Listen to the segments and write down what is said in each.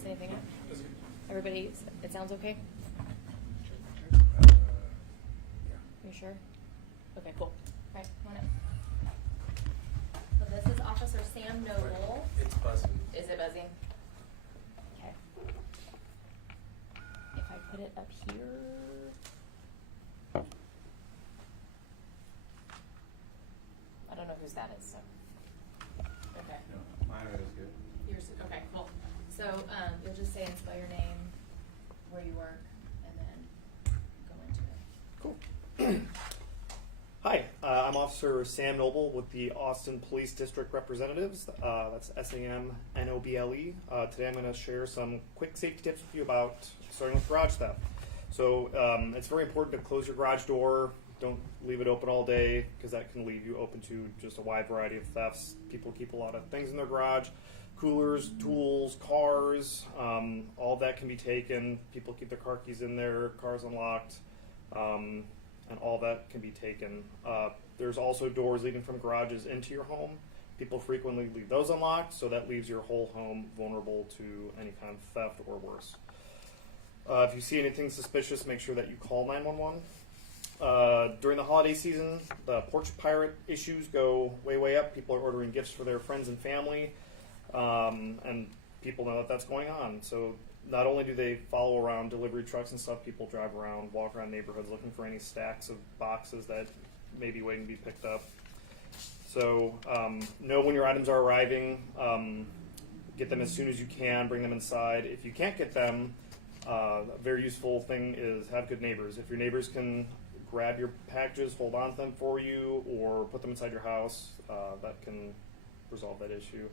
mess anything up? Everybody, it sounds okay? Yeah. You sure? Okay, cool. All right, come on up. So this is Officer Sam Noble. It's buzzing. Is it buzzing? Okay. If I put it up here. I don't know whose that is, so. Okay. No, mine is good. Yours, okay, cool. So, you'll just say and spell your name, where you work, and then go into it. Cool. Hi, I'm Officer Sam Noble with the Austin Police District Representatives. That's SAMNOBLE. Today I'm going to share some quick safety tips with you about starting with garage theft. So it's very important to close your garage door. Don't leave it open all day because that can leave you open to just a wide variety of thefts. People keep a lot of things in their garage. Coolers, tools, cars, all of that can be taken. People keep their car keys in there, cars unlocked. And all that can be taken. There's also doors leading from garages into your home. People frequently leave those unlocked, so that leaves your whole home vulnerable to any kind of theft or worse. If you see anything suspicious, make sure that you call 911. During the holiday season, the porch pirate issues go way up. People are ordering gifts for their friends and family, and people know that that's going on. So not only do they follow around delivery trucks and stuff, people drive around, walk around neighborhoods looking for any stacks of boxes that may be waiting to be picked up. So know when your items are arriving, get them as soon as you can, bring them inside. If you can't get them, a very useful thing is have good neighbors. If your neighbors can grab your packages, hold on to them for you, or put them inside your house, that can resolve that issue.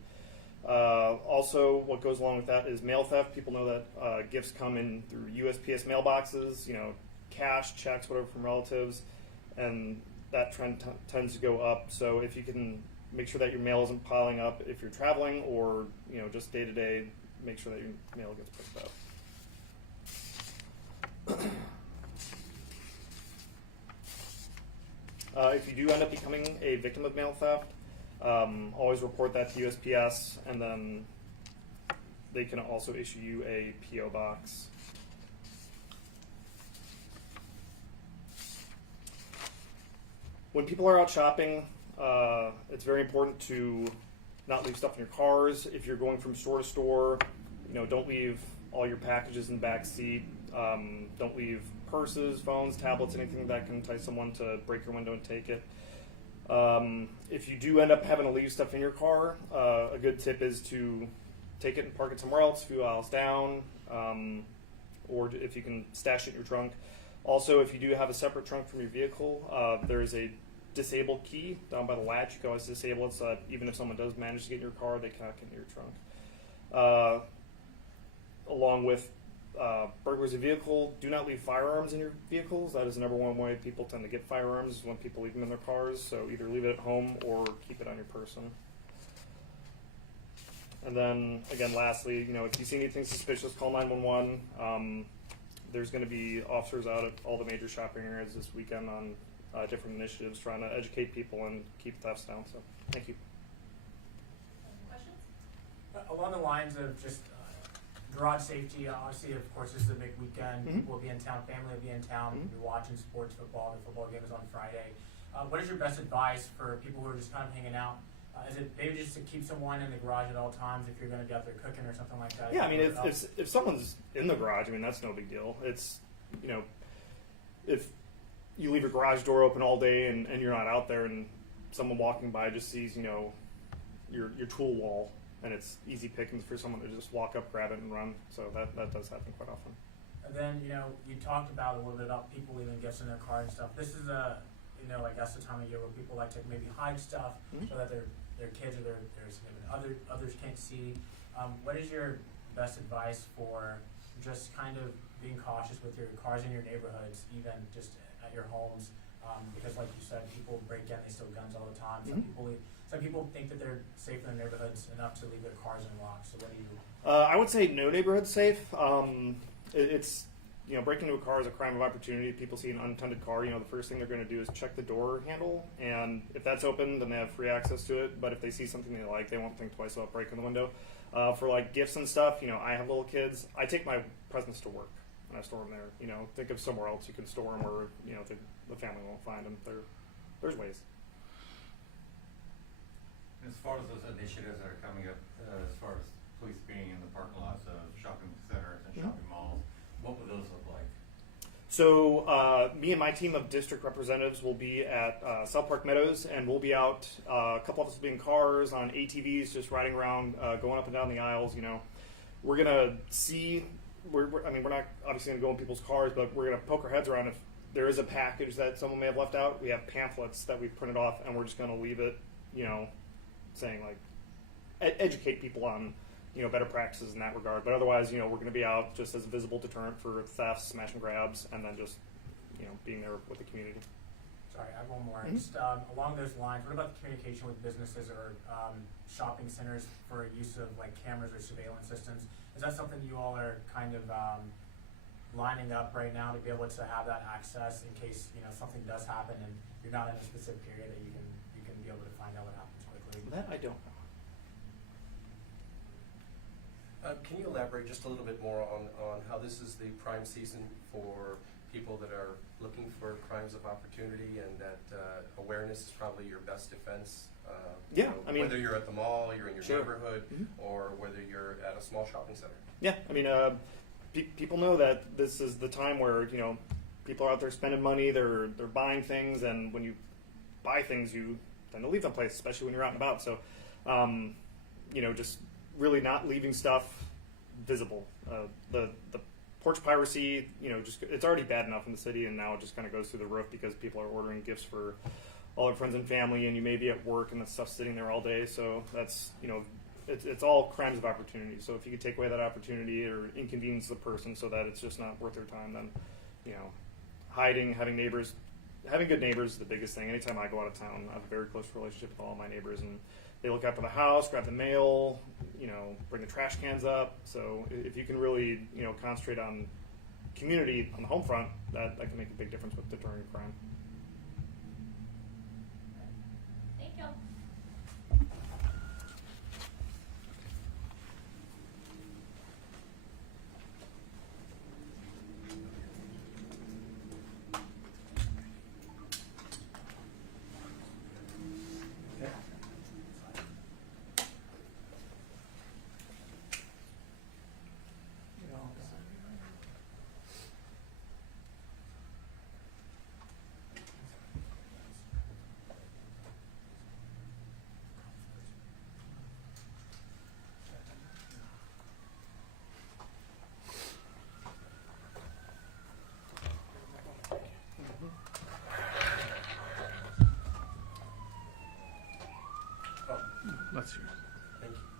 Also, what goes along with that is mail theft. People know that gifts come in through USPS mailboxes, cash, checks, whatever from relatives, and that trend tends to go up. So if you can make sure that your mail isn't piling up if you're traveling or just day to day, make sure that your mail gets picked up. If you do end up becoming a victim of mail theft, always report that to USPS, and then they can also issue you a PO box. When people are out shopping, it's very important to not leave stuff in your cars. If you're going from store to store, don't leave all your packages in the back seat. Don't leave purses, phones, tablets, anything that can entice someone to break your window and take it. If you do end up having to leave stuff in your car, a good tip is to take it and park it somewhere else, a few aisles down, or if you can stash it in your trunk. Also, if you do have a separate trunk from your vehicle, there is a disable key down by the latch. You can always disable it so that even if someone does manage to get in your car, they cannot get into your trunk. Along with burglars of vehicle, do not leave firearms in your vehicles. That is the number one way people tend to get firearms, is when people leave them in their cars. So either leave it at home or keep it on your person. And then, again, lastly, if you see anything suspicious, call 911. There's going to be officers out at all the major shopping areas this weekend on different initiatives trying to educate people and keep thefts down. So thank you. Questions? Along the lines of just garage safety, obviously, of course, this is a big weekend. Mm-hmm. People will be in town, family will be in town. Mm-hmm. You're watching sports, football. The football game is on Friday. What is your best advice for people who are just kind of hanging out? Is it maybe just to keep someone in the garage at all times if you're going to be out there cooking or something like that? Yeah, I mean, if someone's in the garage, I mean, that's no big deal. It's, if you leave your garage door open all day and you're not out there and someone walking by just sees, your tool wall, and it's easy pickings for someone to just walk up, grab it, and run. So that does happen quite often. And then, you talked about a little bit about people leaving gifts in their car and stuff. This is I guess the time of year where people like to maybe hide stuff so that their kids or their significant others can't see. What is your best advice for just kind of being cautious with your cars in your neighborhoods, even just at your homes? Because like you said, people break in, they steal guns all the time. Some people think that they're safe in their neighborhoods enough to leave their cars unlocked. So what do you? I would say no neighborhood's safe. It's breaking into a car is a crime of opportunity. People see an unattended car, the first thing they're going to do is check the door handle, and if that's open, then they have free access to it. But if they see something they like, they won't think twice about breaking the window. For like gifts and stuff, I have little kids. I take my presents to work and I store them there. Think of somewhere else you can store them, or the family won't find them. There's ways. As far as those initiatives that are coming up, as far as police being in the parking lots of shopping centers and shopping malls, what would those look like? So me and my team of district representatives will be at South Park Meadows, and we'll be out. A couple of us will be in cars, on ATVs, just riding around, going up and down the aisles. We're gonna see. We're not obviously gonna go in people's cars, but we're gonna poke our heads around if there is a package that someone may have left out. We have pamphlets that we've printed off, and we're just gonna leave it, saying like educate people on better practices in that regard. But otherwise, we're going to be out just as a visible deterrent for thefts, smash and grabs, and then just being there with the community. Sorry, I have one more. Mhm. Just along those lines, what about the communication with businesses or shopping centers for use of like cameras or surveillance systems? Is that something you all are kind of lining up right now to be able to have that access in case something does happen and you're not in a specific area that you can be able to find out what happens quickly? That I don't know. Can you elaborate just a little bit more on how this is the prime season for people that are looking for crimes of opportunity, and that awareness is probably your best defense? Yeah, I mean, whether you're at the mall, you're in your sure. neighborhood, Mhm. or whether you're at a small shopping center. Yeah, I mean, people know that this is the time where people are out there spending money, they're buying things, and when you buy things, you tend to leave them place, especially when you're out and about. So, just really not leaving stuff visible. The porch piracy, it's already bad enough in the city, and now it just kind of goes through the roof because people are ordering gifts for all their friends and family, and you may be at work and the stuff's sitting there all day. So that's it's all crimes of opportunity. So if you could take away that opportunity or inconvenience the person so that it's just not worth their time, then hiding, having good neighbors is the biggest thing. Anytime I go out of town, I have a very close relationship with all my neighbors, and they look after the house, grab the mail, bring the trash cans up. So if you can really, concentrate on community on the home front, that can make a big difference with deterring crime. Thank you. Oh, Let's see. thank you.